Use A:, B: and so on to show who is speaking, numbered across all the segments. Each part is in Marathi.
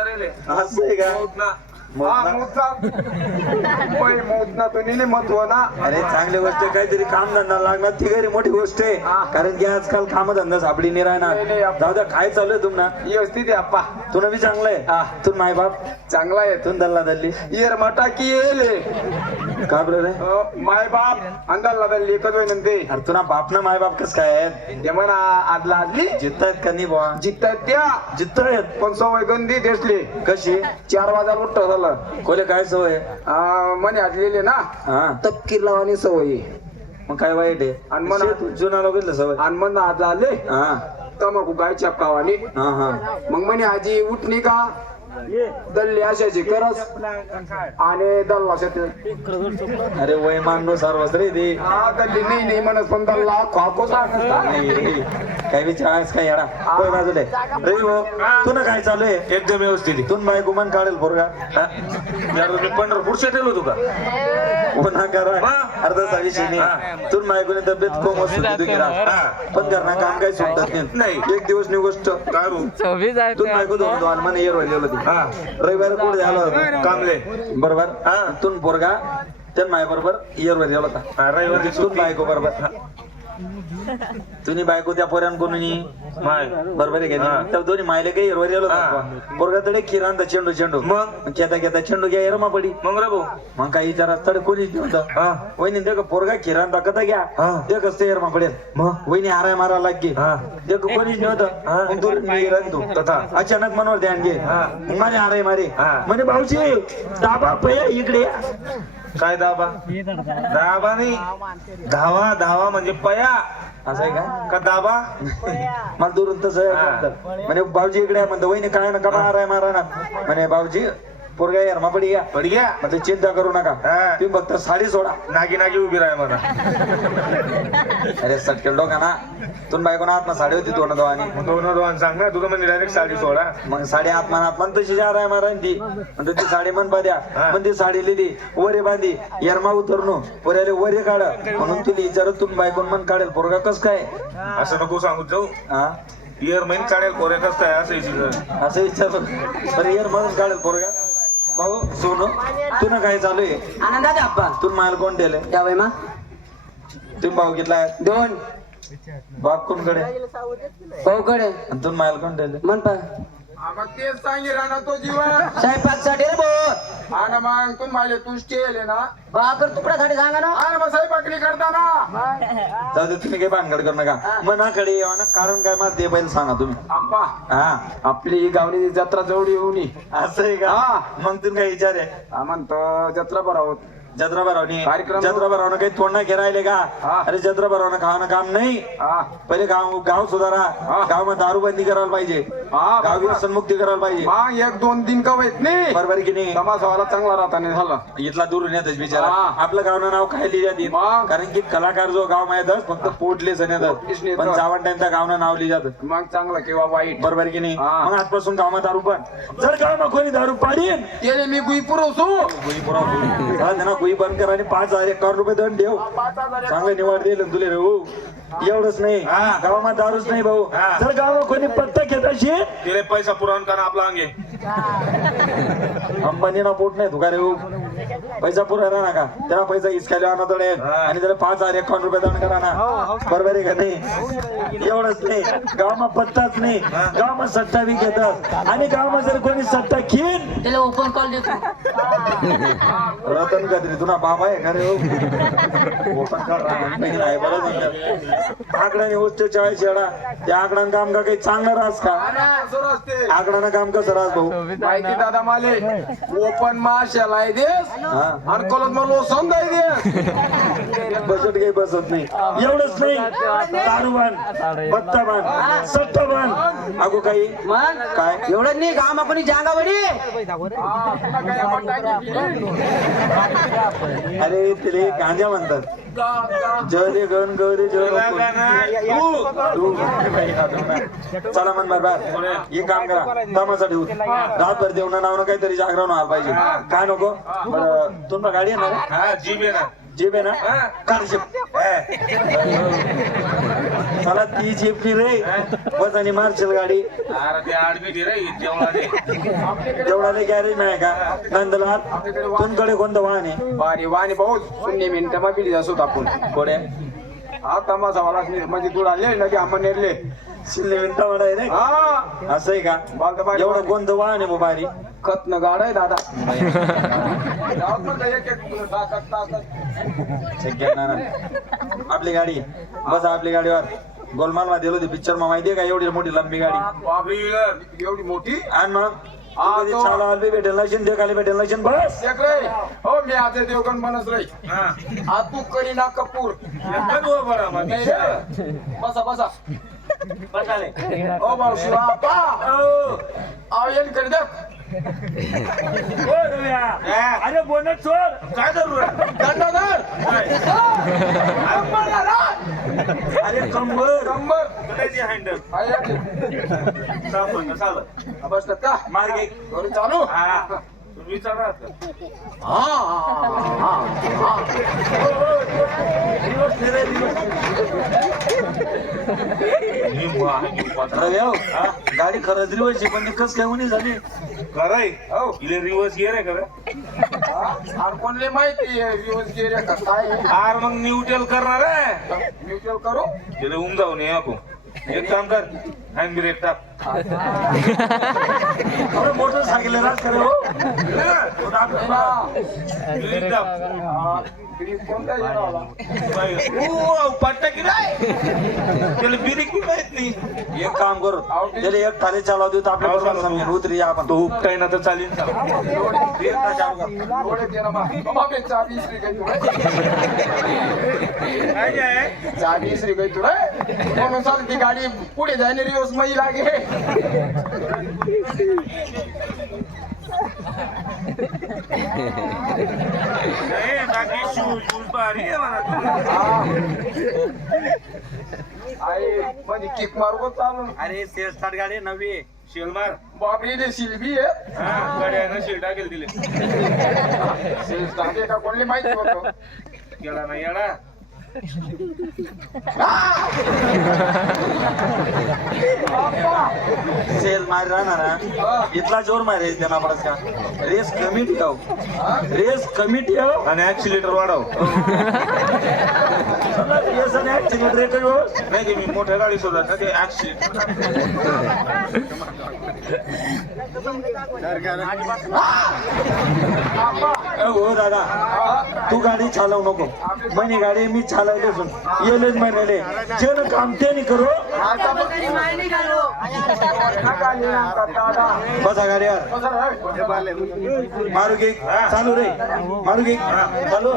A: मारेल
B: असं आहे का?
C: महत्व ना.
B: अरे चांगली गोष्ट आहे, काहीतरी काम धंदा लागणार ती घरी मोठी गोष्ट आहे. कारण की आजकाल काम धंदा सापडी नाही राहणार. जाऊ द्या, काय चालू आहे तुम्हाला?
C: व्यवस्थित आहे आप्पा.
B: तुला बी चांगलं आहे. तू माय बाप
C: चांगला आहे.
B: तू दल्ला दल्ली
C: येर मटा की येले
B: का बरं रे?
C: माय बाप अंदाजला दल्ली एकच होय नंते.
B: अरे तुला बाप ना माय बाप कस काय आहेत?
C: ते म्हणा आदला आदली
B: जित्तायत का नाही बुवा?
C: जित्तात त्या
B: जित्तायत
C: पण सवय गंदी देसली.
B: कशी?
C: 4 वाजायला उठत झालं.
B: कोले काय सवय?
C: म्हणे आजलेले ना
B: हा
C: तपकीर लावानी सवय.
B: मग काय वाईट आहे?
C: आणि म्हणा
B: जुना लोक सवय.
C: आणि म्हण आज आले
B: हा
C: तमाकू गाय चपकावानी.
B: हा हा
C: मग म्हणे आजी उठणी का दल्ली अशाची करस आणि दल्ला
B: अरे वय मानलो सर्वच रे ते.
C: दल्ली नाही म्हणत पण दल्ला खाको
B: नाही रे, काय विचारायच काय येडा होय बाजूले रे हो. तुला काय चालू आहे?
A: एकदम व्यवस्थित
B: तू बाय गुमान काढेल पोरगा.
A: पंढरपूर सेटल होतो का?
B: पुन्हा करा अर्धा विषय नाही. तू बायकोने तब्येत कोम असतो पण घरना काम काही सुटत नाही. एक दिवस नाही गोष्ट
A: काय भाऊ?
B: तू बायको दोन दोन मला येर व्हायला होती. रविवार कुठे झालं
A: कामले
B: बरोबर. तू पोरगा त्या माय बरोबर येर व्हायला होता.
A: रविवारी
B: तू बायको बरोबर. तुम्ही बायको त्या पोऱ्यान कोणी
A: माय
B: बरोबर आहे का? त्या दोन्ही मायले काही हिरवर गेलो पोरगा तडे खिरांता चेंडू चेंडू
A: मग
B: घेता घेता चेंडू घ्या एरमा पडी.
A: मग रे भाऊ
B: मग काही विचारा तडे कोणीच नव्हतं. वहिनी देख पोरगा खिरांता कथा घ्या देख असते एरमा पडेल. मग वहिनी हाराय मारा लागे देख कोणीच नव्हतं. मग दूर तू तथा अचानक मनवर ध्यान घे माझे हाराय मारे म्हणे भाऊजी दाबा पया इकडे.
A: काय दाबा? दाबा नाही, धावा. धावा म्हणजे पया.
B: असं आहे
A: का दाबा?
B: मला दुरून तसं म्हणे भाऊजी इकडे म्हणतो वहिनी काय ना का माराय मारा ना. म्हणे भाऊजी पोरगा यार मा पडी घ्या
A: पडी घ्या
B: म्हणजे चिंता करू नका. तुम्ही फक्त साडी सोडा.
A: नागी नागी उभी राहा म्हणा.
B: अरे सटकेल डोका ना. तुम्ही बायकोना आत्मा साडी होती दोन दोघांनी.
A: दोन सांग ना तुला म्हणजे डायरेक्ट साडी सोडा.
B: मग साडी आत्मान आत्मान तशी जा राय मारा ती म्हणतो ती साडी मन बांध्या. पण ती साडी लिहिली वरे बांधी यरमा उतरणू पोऱ्याले वरे काढ म्हणून तिला विचारत तुम्ही बायकोन मन काढेल पोरगा कस काय.
A: असं नको सांगू जाऊ.
B: हा
A: इयर महिन काढेल पोरे कस काय
B: असं विचार बरं यर म्हणून काढेल पोरगा. भाऊ सोनू तू ना काय चालू आहे?
C: आनंदात आप्पा.
B: तू माल कोण दिले?
C: या वय मा
B: तुम्ही भाऊ घेतला
C: 2
B: बाप कोणकडे?
C: भाऊकडे.
B: आणि तुम्ही माल कोण दिले?
C: मन पा
D: तेच सांगी राहणार तो जीवन
C: स्वयंपाकसाठी रे भाऊ.
D: आणि मग तू माझे तुष्टी येले ना
C: भाकर तुकड्यासाठी सांगा ना.
D: आणि मग स्वयंपाकली करताना
B: जाऊ दे तुम्ही काही भानगड करू नका. मनाकडे यावं ना कारण काय मला ते पहिले सांगा तुम्ही.
D: आप्पा
B: हा
D: आपली ही गावणी जत्रा जवळ येऊन
B: असं आहे का? मग तुम्ही काय विचार आहे?
D: म्हणतो जत्रा बरा होत
B: जत्रा भरावणी
D: कार्यक्रम-
B: जत्रा भरावणं काही तोंड नाही राहिले का? अरे जत्रा भरावणं खाणं काम नाही. पहिले गाव सुधारा. गाव मध्ये दारूबंदी करायला पाहिजे. गाव व्यसनमुक्ती करायला पाहिजे.
D: मग 1-2 दिन का येत नाही
B: बरोबर आहे की नाही?
D: समाजाला चांगला राहता नाही झाला.
B: इथला दुरून येतच बिचारा. आपलं गावनं नाव काय लिहिण्यात
D: मग?
B: कारण की कलाकार जो गाव माहित फक्त पोटलेच येतात पण जावण टाइमच्या गावनं नाव लिहिलं जातं.
D: मग चांगला किंवा वाईट
B: बरोबर आहे की नाही? मग आजपासून गावात दारू पण जर गावात कोणी दारू पाडीन
D: केले मी गुई पुरवसू
B: गुई पुरा त्यांना गुई बंद करा आणि 5,000 रुपये दंड देऊ. चांगलं निवड देईल तुले रे भाऊ. एवढंच नाही गावात दारूच नाही भाऊ. जर गावात कोणी पत्ता घेत असेल
A: तिला पैसा पुरवून का आपला अंगे
B: अंबानीना पोट नाही तुका रे भाऊ. पैसा पुरा ना का त्याला पैसा हिसकायला आणा तडे आणि त्याला 5,000 रुपये दंड करा ना. बरोबर आहे का नाही? एवढंच नाही गावात पत्ताच नाही. गावात सट्टा बी घेतात आणि गावात जर कोणी सट्टा घेईन
C: त्याला ओपन कॉल देतो.
B: रतन गद्री तुला बाबा आहे का रे भाऊ? ओपन कर नाही बरं आकड्याने वस्तू 40 येडा त्या आकड्यानं काम का काही चांगलं राहस का? आकड्यानं काम कसं राहस भाऊ?
D: माहिती दादा माले ओपन माशाला आहे देस आणि कॉलेज मध्ये लोसन आहे देस.
B: बसत काही बसत नाही. एवढंच नाही दारूबान बत्ताबान सट्टाबान अगो काही
C: मग
B: काय
C: एवढं नाही गाव कोणी जागा बडी.
B: अरे तिले गांजा म्हणतात. जय गण गौरी जय चला मन बरं हे काम करा कामासाठी होत रातभर देऊन नाव काहीतरी जागरण व्हायला पाहिजे. काय नको बरं तुमचा गाडी आहे ना?
A: जीप आहे ना
B: जीप आहे ना? कार जीप मला ती झेपली रे बस आणि मार्शल गाडी
A: अरे ते आडमी दे रे जेवणा दे.
B: तेवढा गॅरेज नाही का नंदलाल तुमकडे कोणतं वाहन आहे
C: बारी वाणी बहुत शून्य मिनिटं बिली असो आपण
B: कोड्या
C: हा तमाशा वाला म्हणजे तू आले ना की आम्हाला नेरले
B: शिल्ले मिनिटा वाडा आहे रे
C: हा
B: असं आहे का एवढं कोणतं वाहन आहे बारी
C: खतन गाड आहे दादा गावात पण काही एक ताकद
B: आपली गाडी बस आपली गाडीवर गोलमाल मध्ये होती पिक्चर मा माहितीये का एवढी मोठी लंबी गाडी
C: बाबरी एवढी मोठी
B: आणि मग चाला बी भेटेल नशीन देखाले भेटेल नशीन बस
C: एक रे हो मी आता देवगण बनस रे आ तू करीना कपूर नाही रे. बसा बसा ओ भाऊ शिवा बा आओ येन कर दे
A: अरे बोनट सोड काय करू
C: दंडोदर
B: अरे कंबर
C: कंबर
A: हँडल
C: चालत बसतात का
B: मार्ग एक
C: करू चालू
A: विचारा
B: रव्या हो, गाडी खरंच रिवर्स पण ती कस काय होणी झाली
A: खरंय हो इले रिवर्स गिअर आहे खरं
C: कोणले माहिती दिवस गेले का काय
A: आर मग न्यूट्रल करणार आहे
C: म्युच्युअल करू
A: तिथे जाऊन ये आपण एक काम कर हँड ब्रेक टाक
B: मोटरसायकल राहत हो
A: ब्रेक टाक.
C: कोणता येणार
A: पट्टा की नाही त्याला बिरिक बी माहित नाही.
B: एक काम करू त्याला एक थाली चालव देऊ तर आपल्या बरोबर समजेल उतरी आपण
A: तो उपटाय ना तर चालेल
C: चाबी श्री गई तुला म्हणून चाल ती गाडी पुढे जायने रिवर्स मै लागे म्हणजे किक मारू चालू
B: अरे सेल स्टार्ट गाडी नवी
A: शेल मार
C: बापरे ते शिल्बी आहे
A: गाड्यानं शेल टाकेल दिले
C: सेल्स टाके का कोणले माहिती होतं
A: गेला नाही येडा
B: सेल मार राहणार हा. इथला जोर मारे त्यांना परत का रेस कमी ठेव रेस कमी ठेव
A: आणि ऍक्सिलेटर वाढव
B: रेस आणि ऍक्सिलेटर एकच हो.
A: नाही की मी मोठ्या गाडी सोडत ना ते ऍक्सिलेटर
B: हो दादा तू गाडी चालव नको म्हणे गाडी मी चालवली असून येलेच महिन्याले जेन काम ते नाही करू बसा गाडीवर मारू घे चालू रे मारू घे चालू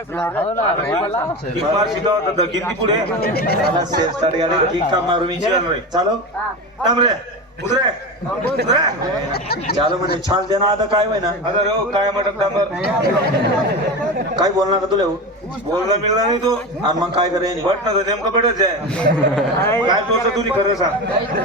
A: मार शिकावत होता किती पुढे
B: सेल स्टार्ट गाडी किक का मारू मी चालव
A: थांब रे उतरे उतरे
B: चालू म्हणे छान दे ना आता काय होय ना
A: आता रे हो, काय मटक डांबर
B: काय बोलणार का तुला हो?
A: बोलला मिळला नाही तो
B: आणि मग काय करे
A: बट ना नेमकं बेटच आहे काय तोच तुम्ही खरं सांग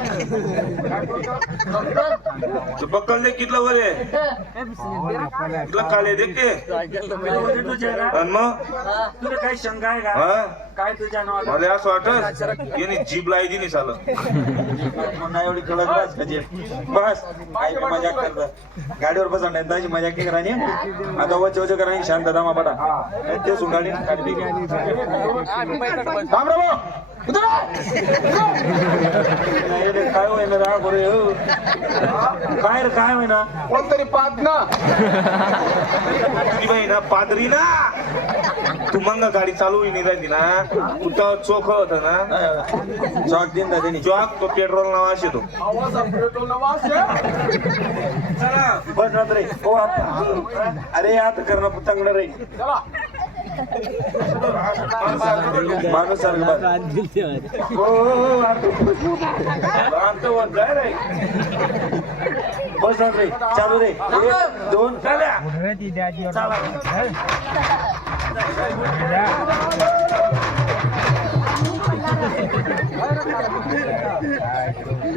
A: ते बक्कल दे कितला वर आहे कितला काले देखते आणि मग
B: तुला काही शंका आहे का
A: हा
B: काय तुझ्या नावाला
A: मला असं वाटत यांनी जीभ लायची नाही चालत
B: नाही एवढी कडक बस कधी बस काय मजा करत गाडीवर बसा नाही त्याची मजा की करायची आता वच वच करायची शांत दामा पडा ते गाडी
C: थांब रे भाऊ.
B: काय होय ना राग रे काय रे काय होय ना
C: कोणतरी पाहत ना
A: ती बाई ना पादरी ना तू मंग गाडी चालू नाही जायची ना तू तर चोख होत ना
B: चॉक दिन दादा
A: जॉक तो पेट्रोल नाव असे तो
C: आवाज पेट्रोल वास
B: बस ना रे हो अरे आता करणं पतंगड रे
C: चला
B: माणूस सारखं बस बस ना रे चालू रे 1 2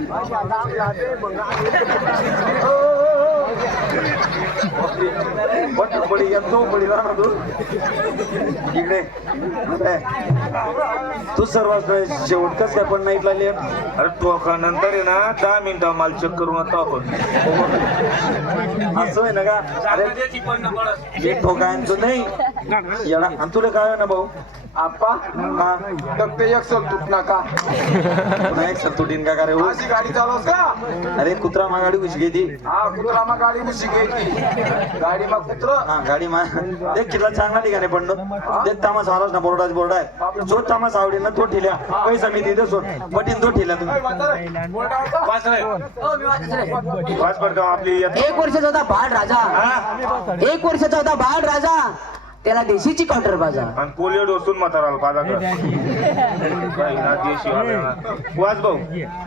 B: चला वाटत पडी या तो पडी ना तू इकडे ए, तू सर्वात शेवट कस काय पण नाईट लागली
A: अरे टोका नंतर आहे ना 10 मिनिटं मला चेक करून आता आपण
B: असं आहे ना का अरे एक ठोकायचं नाही येणार आणि तुला काय आहे ना भाऊ
D: आप्पा
B: हा
D: फक्त एक सर तुट नका
B: पुन्हा एक सत्तुटीन का करे हो?
D: अशी गाडी चालवस का
B: अरे कुत्रा मा गाडी घुस घेती
D: हा कुत्रा मग गाडी घुसी घ्यायची गाडी मग कुत्र
B: हा गाडी मा देख कितला चांगला ठिकाणी पडलो देख तामास आलाच ना बोर्ड आहे जो तामास आवडेल ना तो ठेल्या पैसा मी तिथे सोड पटीन तो ठेल्या तुम्ही
A: वाच रे वाच पडतो आपली येत.
E: 1 वर्षाचा होता बाळ राजा 1 वर्षाचा होता बाळ राजा त्याला देशीची काउंटर बाजा
A: आणि पोलिओ डोसून म्हाताराला पादा कर काही ना देशी वाल्याला. वाच भाऊ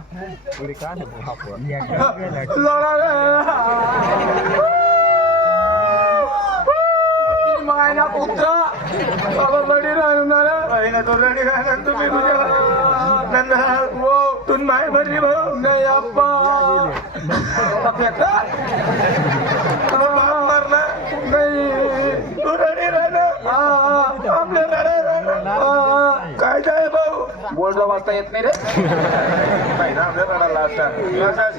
D: मग आहे ना कुत्रा बाबा बडी राहणार
A: काही ना तो रडी राहणार तुम्ही तुझ्या नंदलाल तून माय भरली भाऊ
D: नाही आप्पा फेकता
A: मारला
D: नाही
A: तू रडी राहणार आपले रडे राहणार काय काय भाऊ
D: बोलला वाचता येत नाही रे
A: काही ना आपल्या रडायला आता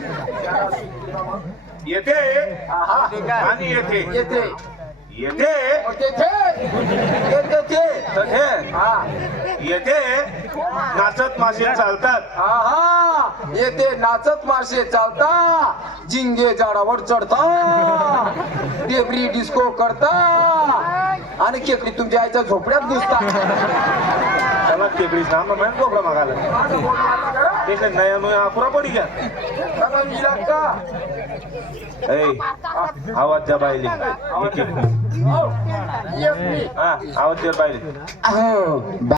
A: येते आणि येते
D: येते
A: येते
D: येते
A: तथे
D: हा
A: येते नाचत मासे चालतात
D: हा येते नाचत मासे चालता झिंगे झाडावर चढता डेबरी डिस्को करता आणि खेकडी तुमच्या आईच्या झोपड्यात घुसता
A: त्याला केकडी नाम मैं कोबरा मागायला ते नया नया अपुरा पडी घ्या
D: आता मी लागता
A: ए आवाज द्या बायले एक एक
D: येत नाही
A: हा आवाज द्या बायले
E: अहो